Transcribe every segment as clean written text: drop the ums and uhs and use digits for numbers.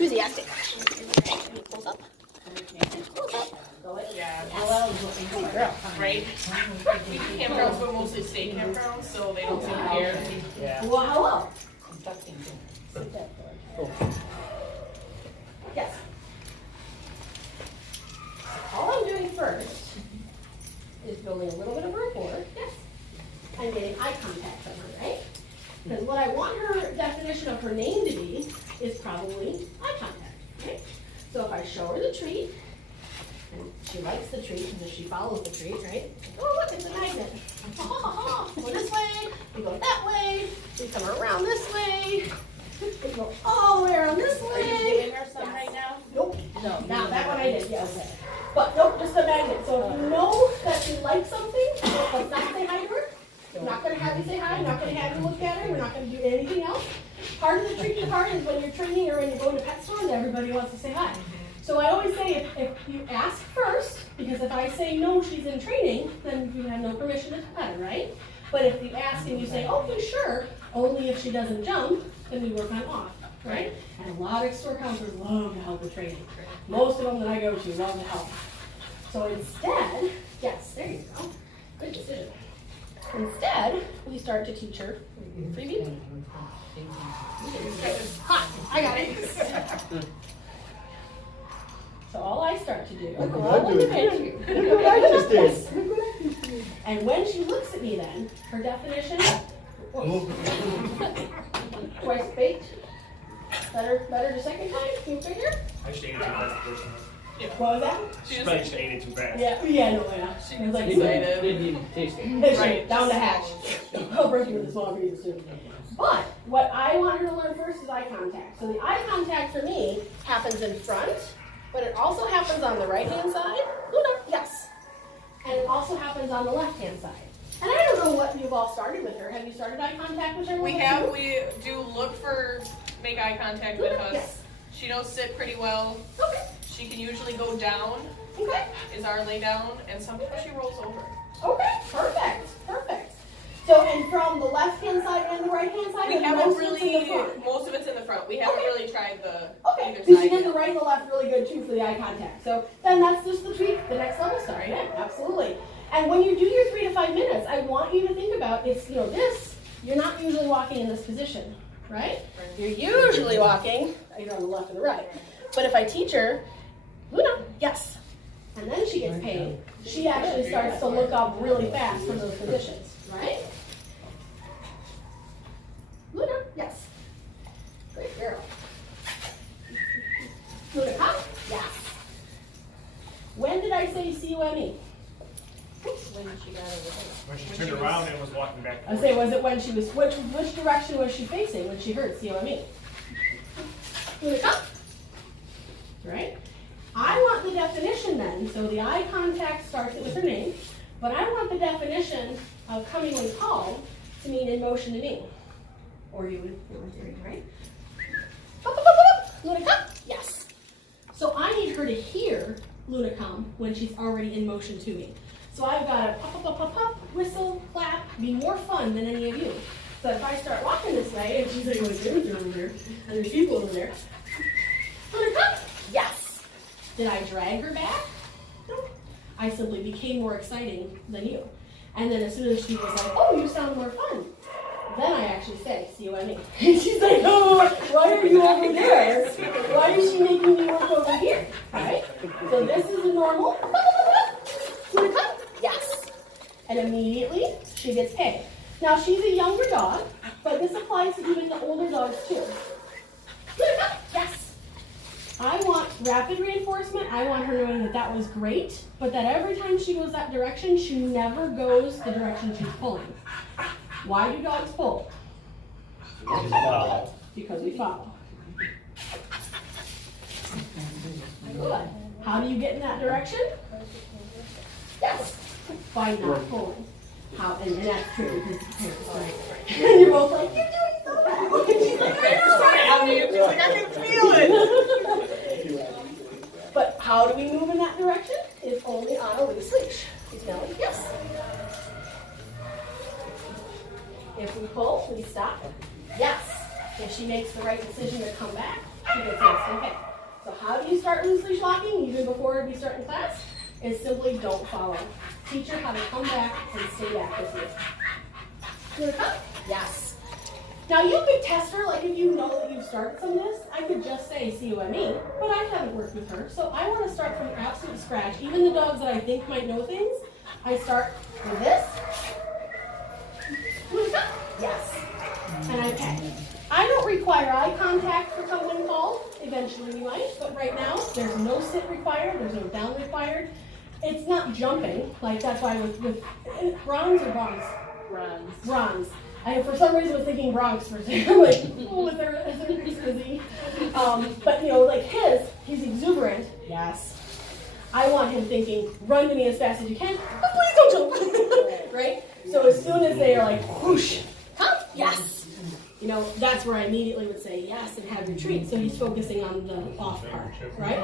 enthusiastic. Pulls up. Yeah, right? Campgrounds, but mostly state campgrounds, so they don't seem to care. Yeah. Well, hello. Yes. All I'm doing first is building a little bit of rapport. Yes. And getting eye contact from her, right? Because what I want her definition of her name to be is probably eye contact, right? So if I show her the treat, and she likes the treat because she follows the treat, right? Oh, look, it's a magnet. Ha, ha, ha, ha. Go this way, we go that way, we come around this way, we go all the way around this way. Are you giving her some right now? Nope. No. Now that one I did, yes. Okay. But nope, just a magnet. So if you know that you like something, let's not say hi to her. We're not going to have you say hi. We're not going to have you look at her. We're not going to do anything else. Part of the tricky part is when you're training or when you're going to pet stores, everybody wants to say hi. So I always say if you ask first, because if I say no, she's in training, then you have no permission to pet her, right? But if you ask and you say, okay, sure, only if she doesn't jump, then we work on off, right? And a lot of store counselors love to help with training. Most of them that I go to love to help. So instead, yes, there you go. Good decision. Instead, we start to teach her freebie. Hot, I got it. So all I start to do, and when she looks at me then, her definition, twice baked, better the second time, you figure? I just ate it too fast the first time. What was that? She just ate it too fast. Yeah, no, yeah. She was like, excited. Didn't even taste it. right, down the hatch. I'll break you with a small piece too. But what I want her to learn first is eye contact. So the eye contact for me happens in front, but it also happens on the right-hand side. Luna, yes. And it also happens on the left-hand side. And I don't know what you've all started with her. Have you started eye contact with her? We do look for, make eye contact with us. Yes. She knows sit pretty well. Okay. She can usually go down, Okay. is our lay down, and sometimes she rolls over. Okay. Perfect. So, and from the left-hand side and the right-hand side? We or haven't most of it's in the really, front? most of it's in the front. We haven't Okay. really tried the Okay, either so she side did the yet. right and the left really good too for the eye contact. So then that's just the tweak, the next level stuff, right? Absolutely. And when you do your 3 to 5 minutes, I want you to think about it's, this, you're not usually walking in this position, right? You're usually walking either on the left or the right. But if I teach her, Luna, yes. And then she gets paid, she actually starts to look up really fast from those positions, right? Luna, yes. Great girl. Luna, come? Yes. When did I say C-U-M-E? When she got over there. When she turned around and was walking back. I say, was it when she was, which direction was she facing when she heard C-O-M-E? Luna, come? Right? I want the definition then, so the eye contact starts it with her name, but I want the definition of coming when called to mean in motion to me. Or you would, right? Up, up, up, up. Luna, come? Yes. So I need her to hear Luna come when she's already in motion to me. So I've got to pop, pop, pop, pop, whistle, clap, be more fun than any of you. So if I start walking this way, and she's like, what's over there? And there's people over there. Luna, come? Yes. Did I drag her back? No. I simply became more exciting than you. And then as soon as she was like, oh, you sound more fun, then I actually say, C-O-M-E. And she's like, oh, why are you over there? Why is she making me work over here? Right? So this is a normal. Luna, come? Yes. And immediately she gets paid. Now she's a younger dog, but this applies to even the older dogs too. Luna, come? Yes. I want rapid reinforcement. I want her knowing that that was great, but that every time she goes that direction, she never goes the direction she's pulling. Why do dogs pull? Because we follow. Good. How do you get in that direction? Yes. By not pulling. How? And that's true because the parents right. And you're both like, you're doing so bad. She's like, She's like, I can feel it. But how do we move in that direction? It's only on a loose leash. He's going, yes. If we pull, we stop. Yes. If she makes the right decision to come back, she gets yes and pay. So how do you start loose leash walking even before we start in class? Is simply don't follow. Teach her how to come back and stay back with you. You wanna come? Yes. Now you could test her, like if you know that you've started some of this, I could just say CUME, but I haven't worked with her, so I want to start from absolute scratch. Even the dogs that I think might know things, I start with this. Yes. And I pay. I don't require eye contact for come when called. Eventually we might, but right now there's no sit required, there's no down required. It's not jumping, like that's why with bronze or bronze? Runs. Bronze. I for some reason was thinking Bronx for example, like with her physique. But you know, like he's exuberant. Yes. I want him thinking, run to me as fast as you can, but please don't jump. Right? So as soon as they are like, whoosh, come, yes. You know, that's where I immediately would say yes and have your treat. So he's focusing on the off part, right?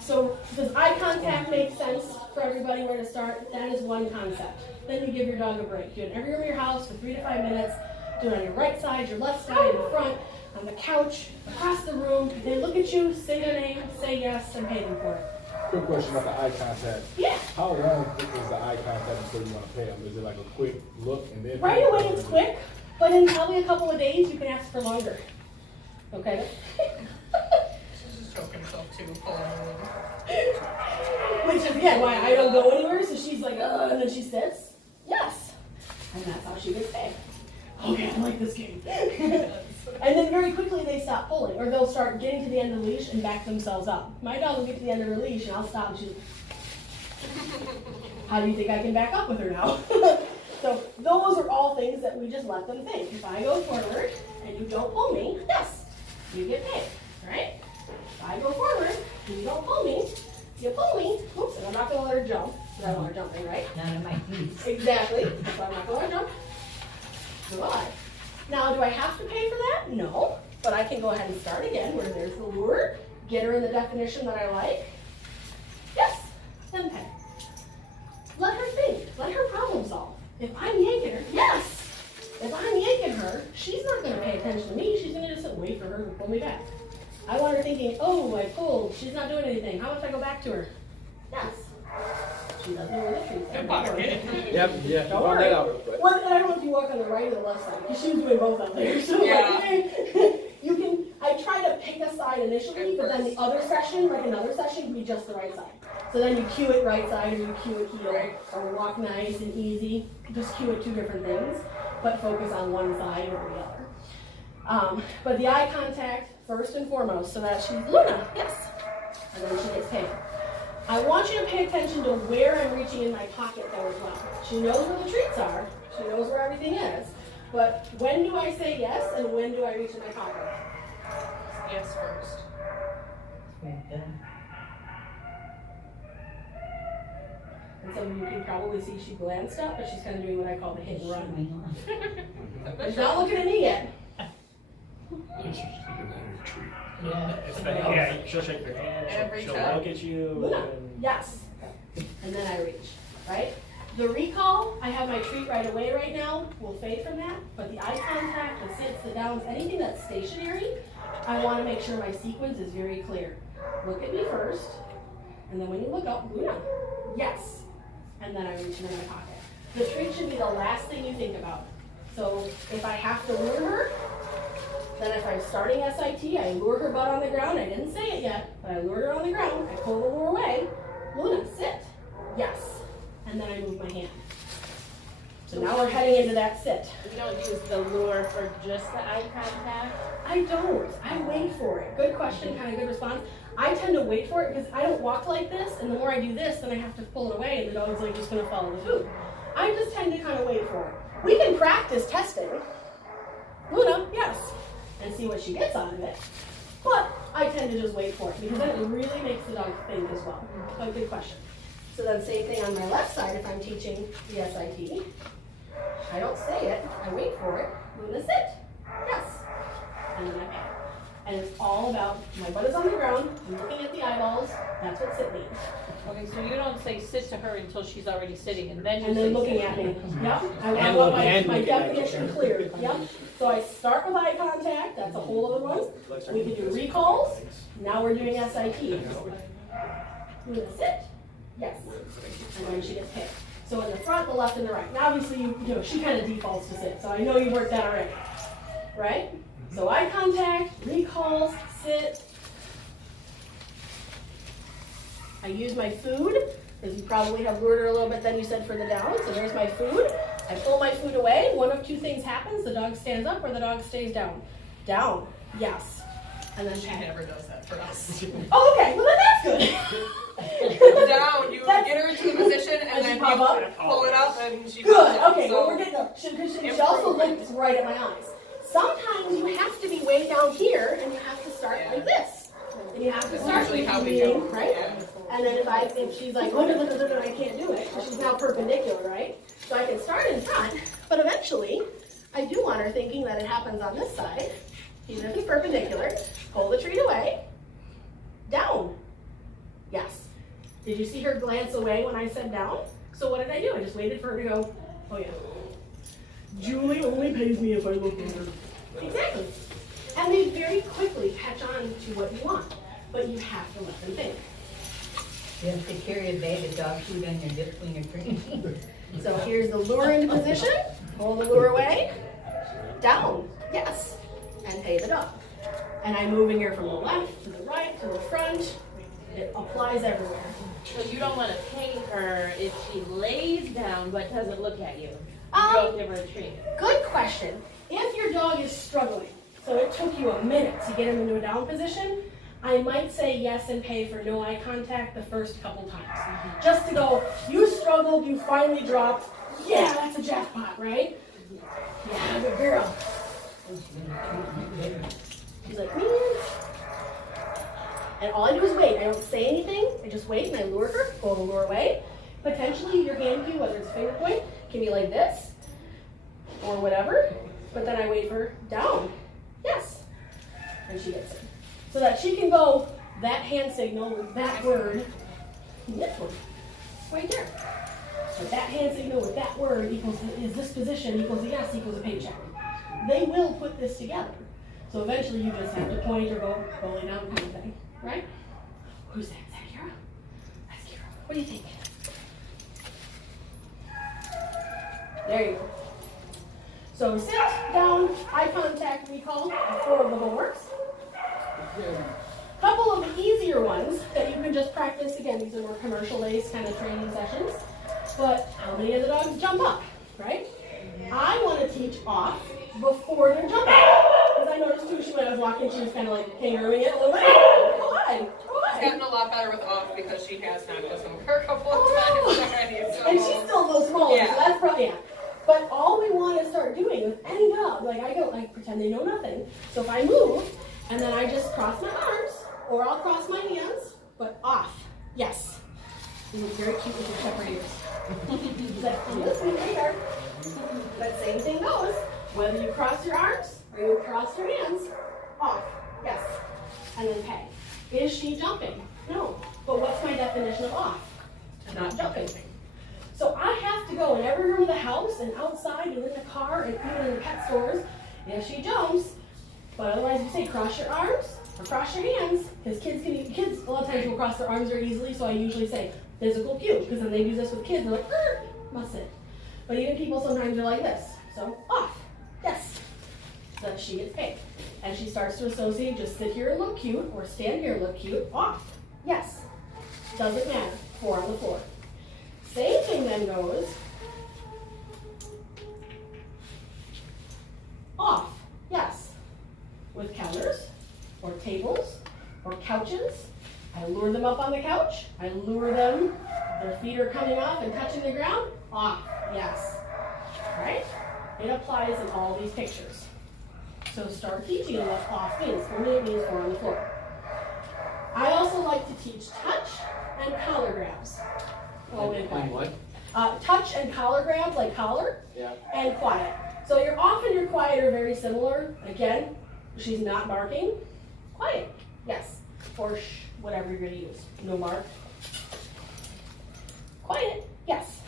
So does eye contact make sense for everybody where to start? That is one concept. Then you give your dog a break. Do it in every room of your house for 3 to 5 minutes. Do it on your right side, your left side, in front, on the couch, across the room. They look at you, say their name, say yes, and pay them for it. Quick question about the eye contact. Yeah. How long is the eye contact before you want to pay them? Is it like a quick look and then? Right away it's quick, but in probably a couple of days you can ask for longer. Okay? She's just choking herself too, pulling her. Which is again why I don't go anywhere, so she's like, and then she sits. Yes. And that's how she gets paid. Okay, I like this game. And then very quickly they stop pulling, or they'll start getting to the end of the leash and back themselves up. My dog will get to the end of her leash and I'll stop and she's like, how do you think I can back up with her now? So those are all things that we just let them think. If I go forward and you don't pull me, yes, you get paid, right? If I go forward and you don't pull me, you pull me, oops, and I'm not gonna let her jump, because I don't want her jumping, right? None of my feet. Exactly, so I'm not gonna let her jump. Do I? Now, do I have to pay for that? No, but I can go ahead and start again, where there's the lure, get her in the definition that I like. Yes, then pay. Let her think, let her problem solve. If I'm yanking her, yes! If I'm yanking her, she's not gonna pay attention to me, she's gonna just sit and wait for her to pull me back. I want her thinking, oh, I pulled, she's not doing anything, how about if I go back to her? Yes. She doesn't know where the treat's Good at. pocket. Yep, yeah. Don't Find worry. that out real quick. Well, and I don't know if you walk on the right or the left side, because she was doing both up there, so Yeah. you can, I try to pick a side initially, but then the other session, like another session, can be just the right side. So then you cue it right side, or you cue it heel, or walk nice and easy, just cue it 2 different things, but focus on one side over the other. But the eye contact, first and foremost, so that she's Luna, yes, and then she gets paid. I want you to pay attention to where I'm reaching in my pocket though as well. She knows where the treats are, she knows where everything is, but when do I say yes and when do I reach in my pocket? Yes first. And some of you can probably see she glanced up, but she's kind of doing what I call the hit and run. She's not looking at me yet. It's like, yeah, she'll shake your hand, Every she'll time. look at you, Luna, and yes. And then I reach, right? The recall, I have my treat right away right now, will fade from that, but the eye contact, the sits, the downs, anything that's stationary, I want to make sure my sequence is very clear. Look at me first, and then when you look up, Luna, yes. And then I reach into my pocket. The treat should be the last thing you think about. So if I have to lure her, then if I'm starting SIT, I lure her butt on the ground. I didn't say it yet, but I lured her on the ground. I pull the lure away. Luna, sit. Yes. And then I move my hand. So now we're heading into that sit. You don't use the lure for just the eye contact? I don't. I wait for it. Good question, kind of good response. I tend to wait for it because I don't walk like this, and the more I do this, then I have to pull it away, and the dog's like just gonna follow the food. I just tend to kind of wait for it. We can practice testing. Luna, yes. And see what she gets out of it. But I tend to just wait for it because then it really makes the dog think as well. But good question. So then same thing on my left side if I'm teaching the SIT. I don't say it, I wait for it. Luna, sit. Yes. And then I pay. And it's all about, my butt is on the ground, I'm looking at the eyeballs, that's what sit means. Okay, so you don't say sit to her until she's already sitting and then you And say then sit. looking at me, yep, I And want looking- my and looking at definition you. clear, yep. So I start with eye contact, that's a whole other one. We can do recalls, now we're doing SIT. You gonna sit? Yes. And then she gets picked. So in the front, the left, and the right. Now obviously, you know, she kind of defaults to sit, so I know you've worked that already, right? So eye contact, recalls, sit. I use my food, because you probably have lured her a little bit than you said for the down, so there's my food. I pull my food away, one of two things happens, the dog stands up or the dog stays down. Down, yes. And then She pat. never does that for us. Oh, okay, well then that's good. Down, you That's- get her into a position And and she then pop you up? pull it up and she Good, pops up. okay, So well we're getting up. She also looked right at my eyes. Sometimes you have to be way down here and you have to start like this. And you have to That's start usually how we meeting, go. right? Yeah. And then if she's like, look, I can't do it, she's now perpendicular, right? So I can start in front, but eventually, I do want her thinking that it happens on this side, even if it's perpendicular, pull the treat away, down, yes. Did you see her glance away when I said down? So what did I do? I just waited for her to go, oh yeah. Julie only pays me if I look at her. Exactly. And they very quickly catch on to what you want, but you have to let them think. You have to carry a bag of dog food on your hip when you're training. So here's the lure in position, pull the lure away, down, yes, and pay the dog. And I'm moving her from the left to the right to the front. It applies everywhere. So you don't wanna pay her if she lays down but doesn't look at you. You Um, don't give her a treat. Good question. If your dog is struggling, so it took you a minute to get him into a down position, I might say yes and pay for no eye contact the first couple times. Just to go, you struggled, you finally dropped, yeah, that's a jackpot, right? Yeah, good girl. She's like, man. And all I do is wait. I don't say anything. I just wait and I lure her, pull the lure away. Potentially your hand cue, whether it's finger point, can be like this or whatever. But then I wait for her down. Yes. And she gets it. So that she can go that hand signal with that word, this one, right there. So that hand signal with that word equals, is this position equals a yes equals a paycheck. They will put this together. So eventually you just have to point or go lay down kind of thing, right? Who's that? Is that Kira? That's Kira. What do you think? There you go. So sit, down, eye contact, recall, 4 of the homeworks. Couple of the easier ones that you can just practice. Again, these are more commercial-based kind of training sessions. But how many of the dogs jump up, right? I want to teach off before they're jumping. Because I noticed too, when I was walking, she was kind of like kangarooing it a little bit. Oh, hi. Oh, She's hi. gotten a lot better with off because she has knocked us over a couple of Oh. times already. So. And she's still a little smaller, Yeah. so that's probably, yeah. But all we want to start doing with any dog, like I go, like pretend they know nothing. So if I move, and then I just cross my arms, or I'll cross my hands, but off. Yes. You look very cute with your shepherd ears. He's like, I'm listening, there you are. But same thing goes. Whether you cross your arms or you cross your hands, off. Yes. And then pay. Is she jumping? No. But what's my definition of off? Not jumping. So I have to go in every room of the house and outside and in the car and even in the pet stores if she jumps. But otherwise you say cross your arms or cross your hands, because kids a lot of times will cross their arms very easily, so I usually say physical cue, because then they do this with kids, they're like, must sit. But even people sometimes are like this. So off. Yes. So that she gets paid. And she starts to associate just sit here and look cute or stand here and look cute. Off. Yes. Doesn't matter. 4 on the floor. Same thing then goes off, yes, with counters or tables or couches. I lure them up on the couch. I lure them, their feet are coming off and touching the ground. Off, yes, right? It applies in all these pictures. So start teaching them what off means. For me, it means 4 on the floor. I also like to teach touch and collar grabs. Oh, and quiet. Touch and collar grabs, like collar, and quiet. So your off and your quiet are very similar. Again, she's not barking. Quiet, yes. Or shh, whatever you're gonna use. No mark. Quiet, yes.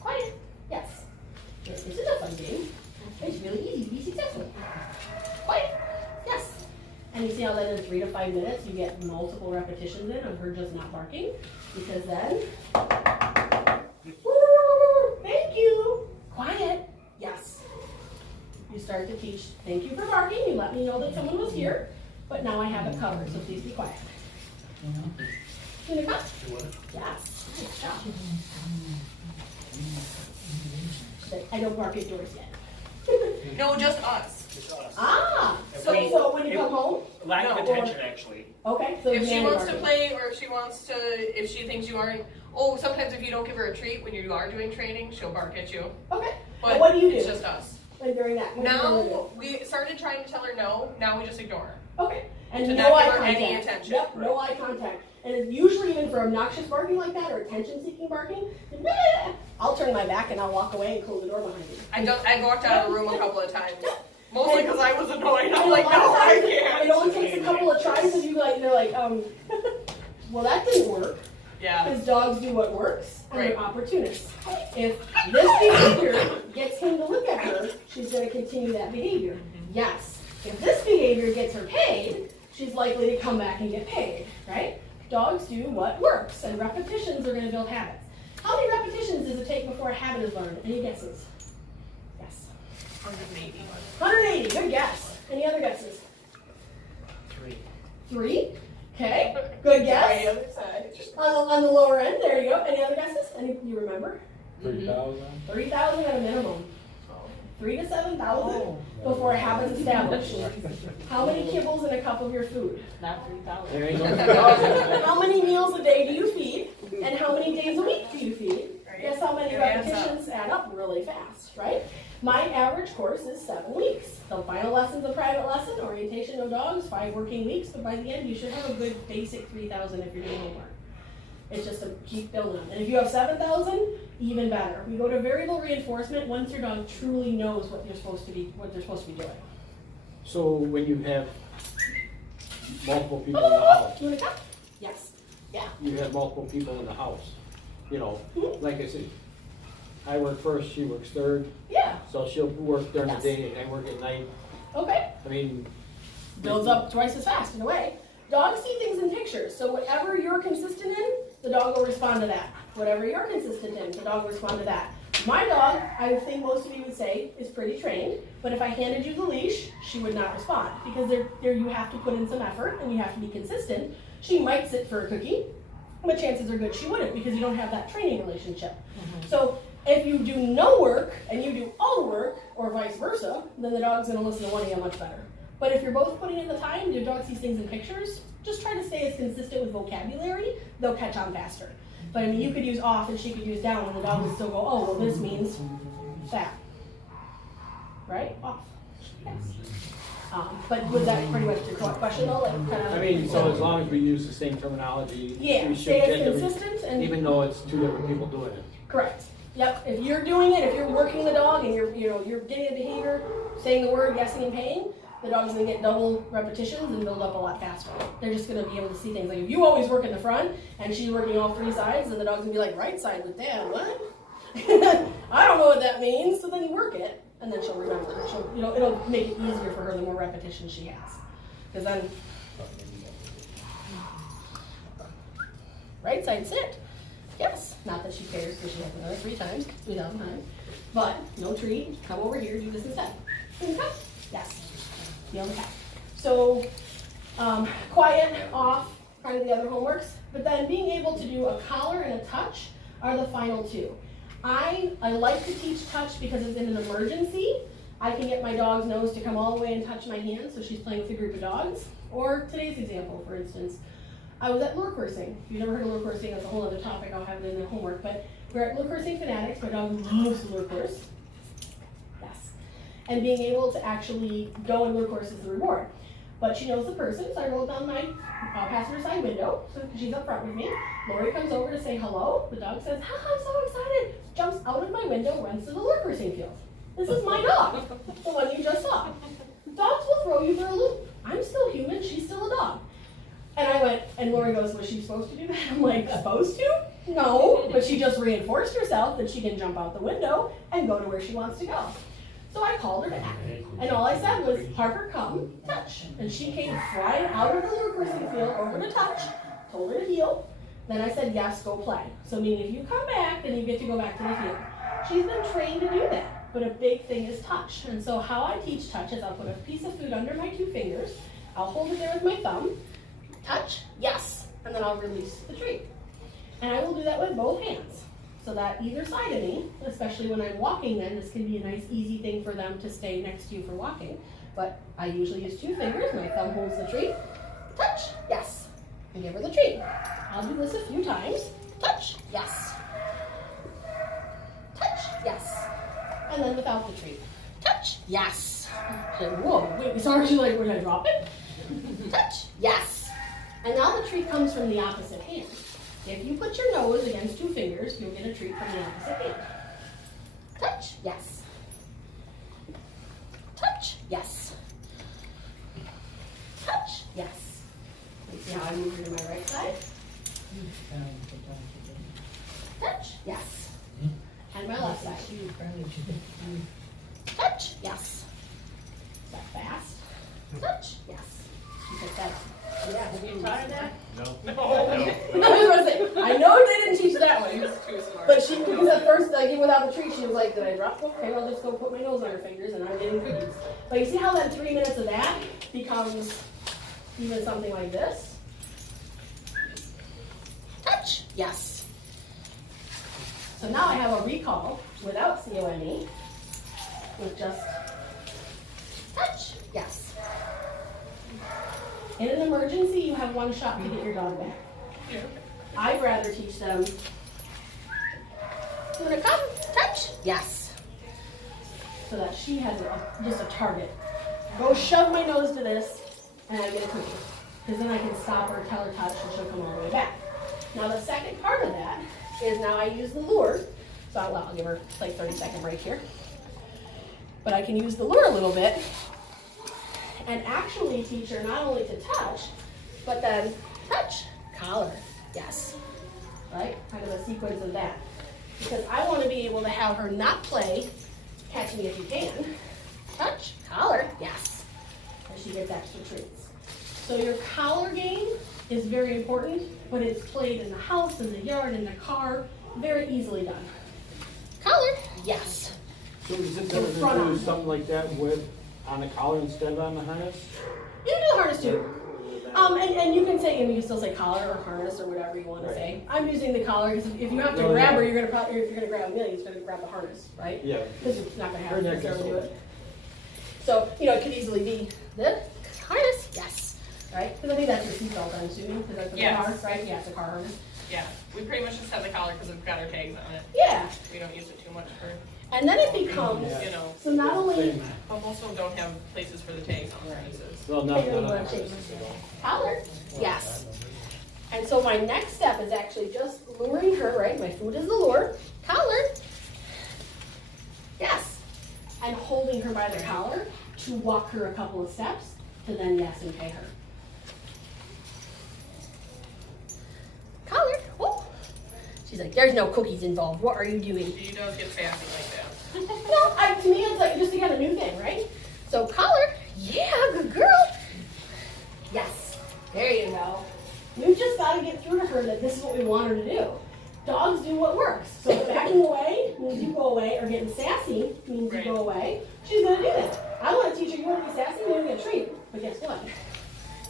Quiet, yes. This isn't a fun game. It's really easy to be successful. Quiet, yes. And you see how then in 3 to 5 minutes you get multiple repetitions in of her just not barking? Because then, woo, thank you. Quiet, yes. You start to teach, thank you for barking, you let me know that someone was here, but now I have it covered, so please be quiet. Gonna come? Yes, nice job. But I don't bark at doors yet. No, just us. Ah, If so, we- so when you if- come home, Lack of No, attention, actually. okay, so If she nanny wants to barking. play, or if she wants to, if she thinks you aren't, oh, sometimes if you don't give her a treat when you are doing training, she'll bark at you. Okay, But and what do you it's do? just us. Like during that? What do you Now, do? we started trying to tell her no, now we just ignore her. Okay, and To no not eye give her contact. any attention. Yep, no eye contact. And it's usually even for obnoxious barking like that or attention-seeking barking, I'll turn my back and I'll walk away and close the door behind me. I've walked out of the room a couple of times. Mostly because I was annoyed. And I'm a like, lot of no, I times, can't. it only takes a couple of tries and you like, they're like, well that didn't work. Yeah. Because dogs do what works and they're Right. opportunists. If this behavior gets him to look at her, she's going to continue that behavior. Yes. If this behavior gets her paid, she's likely to come back and get paid, right? Dogs do what works, and repetitions are going to build habits. How many repetitions does it take before a habit is learned? Any guesses? Yes. 180. 180, good guess. Any other guesses? 3. 3? Okay, good guess. Other side. On the lower end, there you go. Any other guesses? Any you remember? 3,000? 3,000 at a minimum. 3,000 to 7,000 before a habit's established. How many kibbles in a cup of your food? Not 3,000. There ain't no. How many meals a day do you feed? And how many days a week do you feed? Right. Guess how many It adds up. repetitions add up really fast, right? My average course is 7 weeks. The final lesson's a private lesson, orientation, no dogs, 5 working weeks, but by the end you should have a good basic 3,000 if you're doing homework. It's just to keep building them. And if you have 7,000, even better. We go to variable reinforcement once your dog truly knows what they're supposed to be doing. So when you have multiple people in the house, You wanna come? Yes. Yeah. you have multiple people in the house, you know, Mhm. like I said, I work first, she works third, Yeah. so she'll work during the Yes. day and I work at night. Okay. I mean, Builds up twice as fast in a way. Dogs see things in pictures, so whatever you're consistent in, the dog will respond to that. Whatever you're consistent in, the dog will respond to that. My dog, I think most of you would say, is pretty trained, but if I handed you the leash, she would not respond because there you have to put in some effort and you have to be consistent. She might sit for a cookie, but chances are good she wouldn't because you don't have that training relationship. So if you do no work and you do all the work, or vice versa, then the dog's gonna listen to one of you much better. But if you're both putting in the time, your dog sees things in pictures, just try to stay as consistent with vocabulary, they'll catch on faster. But I mean, you could use off and she could use down and the dog would still go, oh, well this means that. Right? Off. Yes. But was that pretty much your question though? Like kind of. I mean, so as long as we use the same terminology, Yeah, we should stay get as the, consistent and. even though it's 2 different people doing it. Correct. Yep. If you're doing it, if you're working the dog and you're getting the behavior, saying the word, yesing and paying, the dog's gonna get double repetitions and build up a lot faster. They're just gonna be able to see things. Like if you always work in the front and she's working all 3 sides, then the dog's gonna be like, right side with dad, what? I don't know what that means. So then you work it and then she'll remember. It'll make it easier for her the more repetition she has. Because then right side sit. Yes, not that she cares because she has another 3 times, 3,000 times. But no treat, come over here, do this instead. Okay? Yes, be on the path. So, quiet, off, kind of the other homeworks. But then being able to do a collar and a touch are the final 2. I like to teach touch because it's in an emergency. I can get my dog's nose to come all the way and touch my hand so she's playing with a group of dogs. Or today's example, for instance. I was at lure coursing. If you've never heard of lure coursing, that's a whole other topic. I'll have it in the homework. But we're at Lure Coursing Fanatics. My dog loves lure course. Yes. And being able to actually go and lure course is the reward. But she knows the person, so I roll down my passenger side window. So she's up front with me. Lori comes over to say hello. The dog says, "Ha, I'm so excited." Jumps out of my window, runs to the lure coursing field. This is my dog, the one you just saw. Dogs will throw you for a loop. I'm still human, she's still a dog. And I went, and Lori goes, was she supposed to do that? I'm like, supposed to? No, but she just reinforced herself that she can jump out the window and go to where she wants to go. So I called her back, and all I said was, Harper, come, touch. And she came flying out of the lure coursing field over to touch, told her to heel. Then I said, yes, go play. So meaning if you come back, then you get to go back to the field. She's been trained to do that, but a big thing is touch. And so how I teach touch is I'll put a piece of food under my 2 fingers, I'll hold it there with my thumb, touch, yes, and then I'll release the treat. And I will do that with both hands. So that either side of me, especially when I'm walking then, this can be a nice easy thing for them to stay next to you for walking. But I usually use 2 fingers, my thumb holds the treat, touch, yes, and give her the treat. I'll do this a few times, touch, yes, touch, yes, and then without the treat, touch, yes. She's like, whoa, wait, sorry, she's like, we're gonna drop it? Touch, yes. And now the treat comes from the opposite hand. If you put your nose against 2 fingers, you'll get a treat from the opposite hand. Touch, yes. Touch, yes. Touch, yes. You see how I move her to my right side? Touch, yes. And my left side. Touch, yes. Is that fast? Touch, yes. You pick that up. Yeah, have you taught her that? I know they didn't teach that way. Too smart. But she, because at first, like, even without the treat, she was like, did I drop? Okay, I'll just go put my nose on her fingers and I'm getting cookies. But you see how that 3 minutes of that becomes even something like this? Touch, yes. So now I have a recall without COME with just touch, yes. In an emergency, you have 1 shot to get your dog back. Yeah. I'd rather teach them, you wanna come, touch, yes. So that she has just a target. Go shove my nose to this, and I get a cookie. Because then I can stop her, tell her touch, and she'll come all the way back. Now the second part of that is now I use the lure. So I'll give her like 30-second break here. But I can use the lure a little bit and actually teach her not only to touch, but then touch, collar, yes, right? Kind of a sequence of that. Because I want to be able to have her not play catch me if you can, touch, collar, yes, and she gets extra treats. So your collar game is very important, but it's played in the house, in the yard, in the car, very easily done. Collar, yes. So is it In better front to do on. something like that with, on the collar instead of on the harness? You can do the harness too. And you can say, you can still say collar or harness or whatever you want to say. I'm using the collar because if you have to No, grab yeah. her, you're gonna probably, if you're gonna grab Amelia, you're gonna grab the harness, right? Yeah. Because you're not gonna have Her to neck is necessarily do so- it. So, it could easily be the harness, yes, right? Because I think that's your seatbelt, I'm assuming, because that's the Yes. car, right? Yeah, it's a car harness. Yeah, we pretty much just have the collar because we've got our tags on it. Yeah, We don't use it too much for, and then it becomes, you know, so not only, but most of them don't have places for the tags on the harnesses. Well, Hey, not you on the wanna change harness. collar, yes. And so my next step is actually just luring her, right? My food is the lure. Collar. Yes. And holding her by the collar to walk her a couple of steps to then yes and pay her. Collar. Oh. She's like, there's no cookies involved. What are you doing? She does get sassy like that. No, to me it's like just again a new thing, right? So collar. Yeah, good girl. Yes. There you go. We've just got to get through to her that this is what we want her to do. Dogs do what works. So backing away means you go away, or getting sassy means you go away. She's going to do that. I want to teach her, you want to be sassy, you're going to get a treat. But guess what?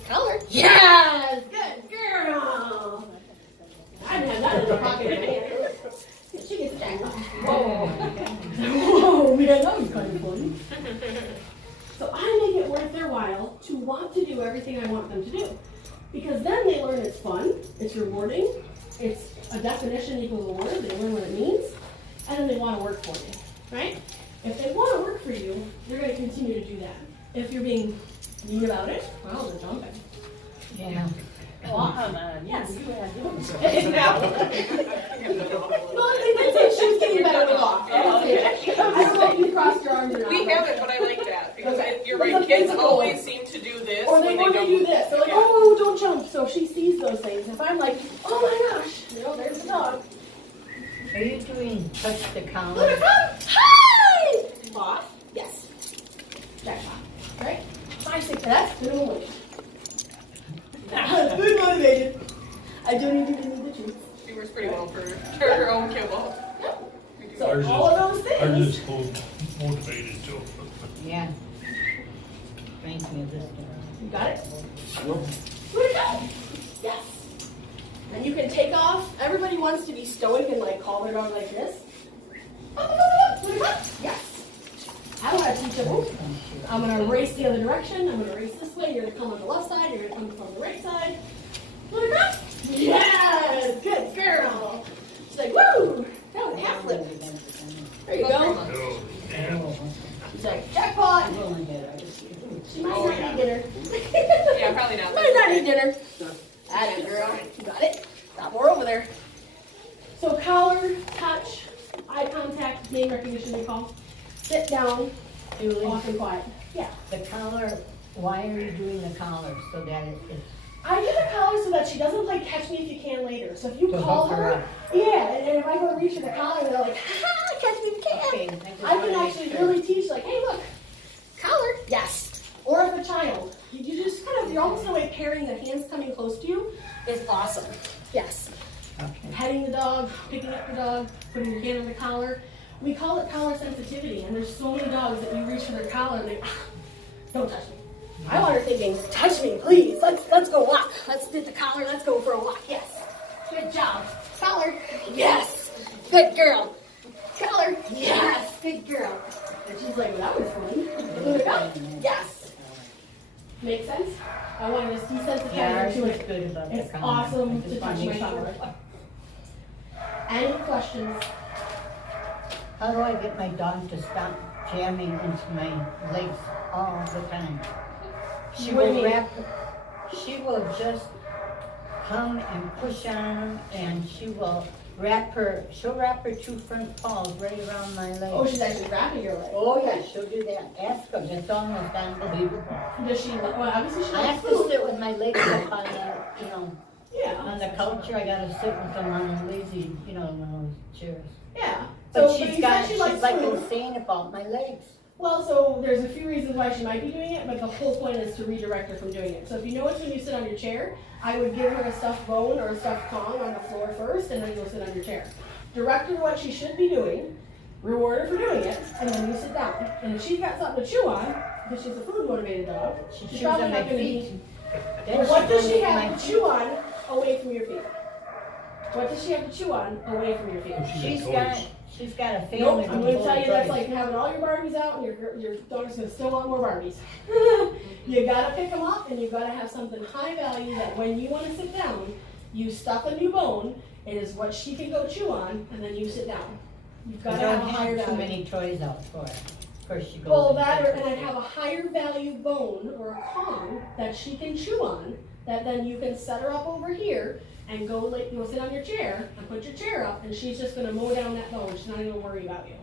Collar. Yes! Good girl! I didn't have that in the pocket of my hand. She gets jacked up. Whoa. Whoa, man, that was kind of funny. So I make it worth their while to want to do everything I want them to do. Because then they learn it's fun, it's rewarding, it's a definition equals a word, they learn what it means, and then they want to work for you, right? If they want to work for you, they're going to continue to do that. If you're being mean about it, well, they're jumping. Yeah. Well, come on, Yes. you had to. Well, they did say she was getting better with off. I don't know if you crossed your arms kids physical. always seem to do this Or when they don't. do this. They're like, Yeah. oh, don't jump. So if she sees those things, if I'm like, oh my gosh, there's the dog. Are you doing touch the Look collar? at her. Hi! Off. Yes. Jackpot. Right? 5, 6. That's good motivation. Good motivation. I don't even need the truth. She works pretty well for her own kibble. So Ours all is- of those Ours things. is full motivated too. Yeah. Reminds me of this one. You got it? Where'd it go? Yes. And you can take off. Everybody wants to be stoic and like call their dog like this. Where'd it go? Yes. I want to teach them. I'm going to race the other direction. I'm going to race this way. You're going to come on the left side. You're going to come from the right side. Where'd it go? Yes. Good girl. She's like, woo. That was a half flip. There you go. No, yeah. She's like, jackpot. She might Oh, not yeah. need dinner. Yeah, probably not. Might not need dinner. That is, girl. You got it. Got more over there. So collar, touch, eye contact, name recognition we call. Sit down, Julie, off and quiet. Yeah. the collar, why are you doing the collar? So that it's I do the collar so that she doesn't play catch me if you can later. So if you To call hook her her, up. yeah, and if I go to reach for the collar, they're like, ha, catch me if you okay. can. just I can wanna make actually sure. really teach like, hey, look, collar, yes. Or if a child, you just kind of, you're almost in a way pairing the hands coming close to you is awesome. Yes. Okay. Petting the dog, picking up the dog, putting your hand on the collar. We call it collar sensitivity, and there's so many dogs that you reach for their collar and they, don't touch me. I want her thinking, touch me, please. Let's go walk. Let's get the collar. Let's go for a walk. Yes. Good job. Collar. Yes. Good girl. Collar. Yes. Good girl. And she's like, well, that was fun. Look out. Yes. Make sense? I want to just desensitize Yeah, her ours to was it. good about the It's collar. awesome I just to wanna touch make my sure. collar. Any questions? How do I get my dog to stop jamming into my legs all the time? She What do you will mean? she will just come and push on and she'll wrap her 2 front paws right around my leg. Oh, she's actually wrapping your leg. Oh yeah, she'll do that. Ask her, it's almost unbelievable. Does she? Well, obviously she I likes have to food. sit with my legs up on the, Yeah. on the couch, or I gotta sit with them on the lazy, one of those chairs. Yeah. But So, she's you said she likes like food. insane about my legs. Well, so there's a few reasons why she might be doing it, but the whole point is to redirect her from doing it. So if you notice when you sit on your chair, I would give her a stuffed bone or a stuffed Kong on the floor first, and then go sit on your chair. Direct her to what she should be doing, reward her for doing it, and then you sit down. And if she's got something to chew on, because she's a food motivated dog, She she's chews probably on not my going to feet. be. Then But what does she gonna have eat to chew on away from your feet? What does she have to chew on away from your feet? She's got a family. Nope, I'm going to tell you that's toys. like having all your Barbies out and your daughter's going to still want more Barbies. You got to pick them up and you got to have something high value that when you want to sit down, you stuff a new bone, it is what she can go chew on, and then you sit down. You've I got to have don't a higher have too value. many toys out for her. Of course she goes. Well, and that, or, takes and it. I'd have a higher value bone or a Kong that she can chew on, that then you can set her up over here and go sit on your chair and put your chair up, and she's just going to mow down that bone. She's not even going to worry about you.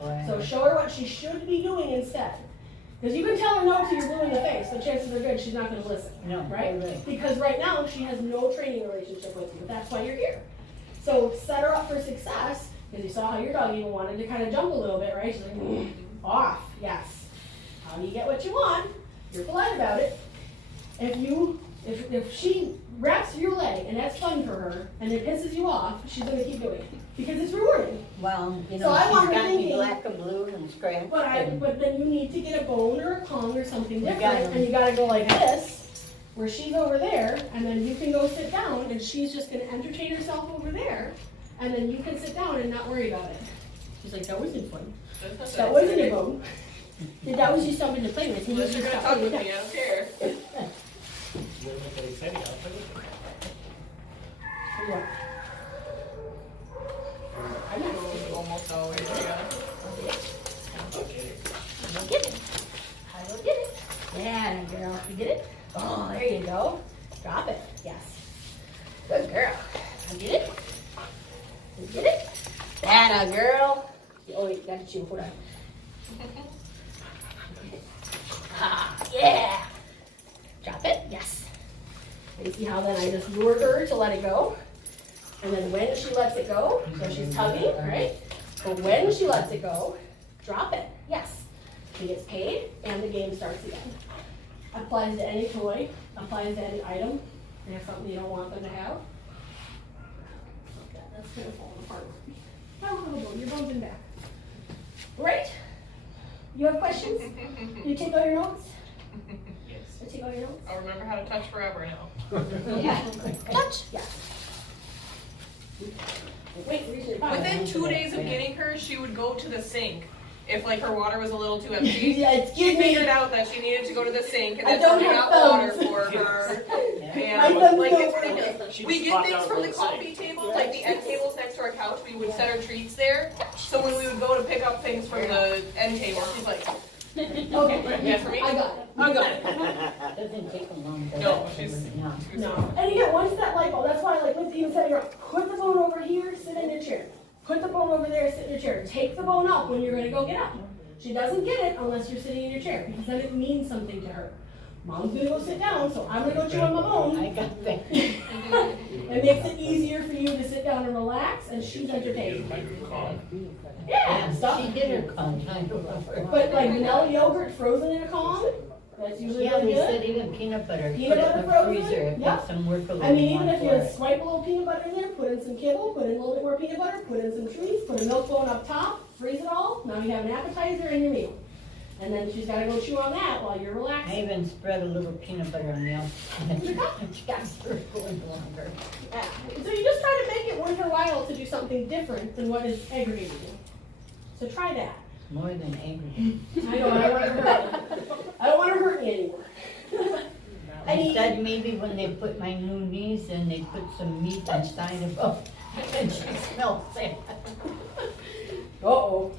Boy, So show her what she should be doing instead. Because you can tell her no till you're blue in the face, but chances are good she's not going to listen. No, Right? right. Because right now she has no training relationship with you. That's why you're here. So set her up for success, because you saw how your dog even wanted to kind of jump a little bit, right? She's like, off, yes. How do you get what you want? You're polite about it. If she wraps your leg and that's fun for her and it pisses you off, she's going to keep doing it because it's rewarding. Well, So I she's want her got me thinking- black and blue and scratched. and- But then you need to get a bone or a Kong or something got different, it. and you gotta go like this, where she's over there, and then you can go sit down, and she's just gonna entertain herself over there, and then you can sit down and not worry about it. She's like, that wasn't fun. That wasn't a bone. That was just something to play with. Unless you're gonna talk with me, I don't care. You wanna make that exciting, I'll play with it. What? I'm not Almost always, yeah. Okay. I will get it. I will get it. Yeah, girl. You get it? Oh, there you go. Drop it. Yes. Good girl. You get it? You get it? That a girl. Oh, wait, gotta chew. Hold on. Ah, Yeah. Drop it. Yes. And see how then I just lure her to let it go. And then when she lets it go, so she's tugging, right? But when she lets it go, drop it. Yes. She gets paid and the game starts again. Applies to any toy, applies to any item. And if something you don't want them to have. That's gonna fall apart. Oh, your bones in back. Right? You have questions? You take all your notes? Yes. You take all your notes? I'll remember how to touch forever now. Yeah. Touch? Yeah. Wait, Within 2 days of getting her, she would go to the sink. If like her water was a little too empty, Yeah, she excuse me. figured out that she needed to go to the sink and I then don't turn have out water thumbs. for her. My And thumbs like don't it's work. ridiculous. She We just get popped things out from the of the coffee sink. table, like the end tables next to our couch, we would set our treats there. So when we would go to pick up things from the end table, she's like, Okay. yeah, for me? I got it. I got it. Doesn't take them long. No, she's- No. No. And again, once that light bulb, that's why like with even setting her up, put the phone over here, sit in your chair. Put the phone over there, sit in your chair. Take the phone up when you're gonna go get up. She doesn't get it unless you're sitting in your chair, because then it means something to her. Mom's gonna go sit down, so I'm gonna go chew on my bone. I got that. It makes it easier for you to sit down and relax, and she's entertained. Make her calm. Yeah, stuff. She did her calm time. But like vanilla yogurt frozen in a Kong, that's usually Yeah, really they good. said even peanut butter. Peanut put it butter in the frozen? freezer. It Yep. makes them work a little I mean, even more if for you it. swipe a little peanut butter in there, put in some kibble, put in a little bit more peanut butter, put in some treats, put a milk bone up top, freeze it all. Now you have an appetizer and your meal. And then she's gotta go chew on that while you're I relaxing. even spread a little peanut butter on the outside. She got circling longer. Yeah. So you just try to make it worth her while to do something different than what is aggravating you. So try that. More than angry. I know, I don't want her to hurt you. I don't want her to hurt me anymore. I said maybe when they put my new knees in, they put some meat inside of them. And she smelled sad. Uh-oh.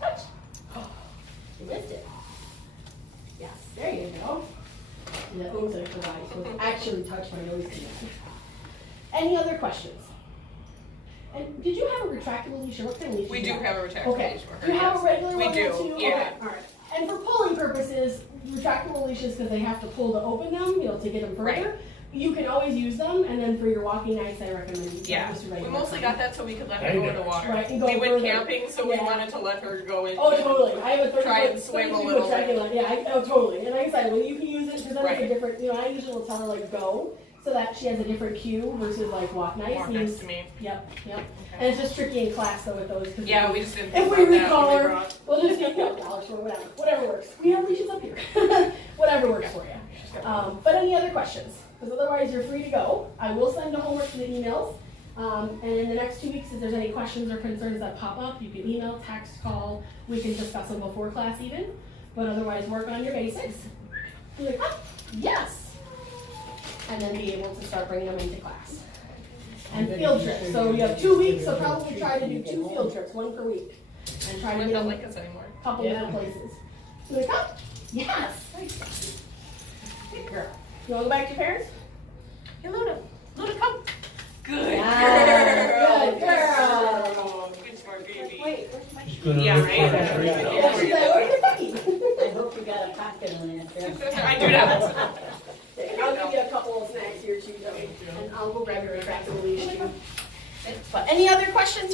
Touch. You missed it. Yes, there you go. And the O's are for eyes, so it's actually touch my nose again. Any other questions? And did you have a retractable leash or what kind of leash? We you do have? have a retractable Okay. leash for her. Do you have a yes. regular We one do, too? yeah. Okay, all right. And for pulling purposes, retractable leashes, because they have to pull to open them, you know, to get them further. Right. You can always use them, and then for your walking nights, I recommend you Yeah, just a we regular mostly one. got that so we could let her There go you in the go. water. Right, and go We went further. camping, so we Yeah. wanted to let her go in. Oh, totally. I have a 30 Try and foot, swim a 30 little foot trekking bit. line. Yeah, oh, totally. And like I said, when you can use it, because then it's Right. a different, you know, I usually will tell her like go, so that she has a different cue versus like walk nice. Walk means- next to me. Yep, yep. And it's just tricky in class though with those. 'Cause Yeah, we just didn't if think we about that recall when we her, brought. we'll just get $12 for whatever works. We have leashes up here. Whatever works for you. But any other questions? Because otherwise you're free to go. I will send the homework to the emails. And in the next 2 weeks, if there's any questions or concerns that pop up, you can email, text, call. We can discuss them before class even. But otherwise, work on your basics. Be like, ah, yes. And then be able to start bringing them into class. And field trips. So you have 2 weeks, so probably try to do 2 field trips, 1 per week. And try to Women get don't them like us anymore. a couple Yeah. different places. You like, oh, yes. Good girl. You wanna go back to your parents? Hey, Luna. Luna, come. Good Ah, girl. good girl. Good smart baby. Wait, where's my? She's gonna Yeah, look right? for a treat. Yeah, she's like, where's your cookie? I hope you got a pocket on that there. I do not. I'll give you a couple of snacks here too, Joey. And I'll go grab your retractable leash too. But any other questions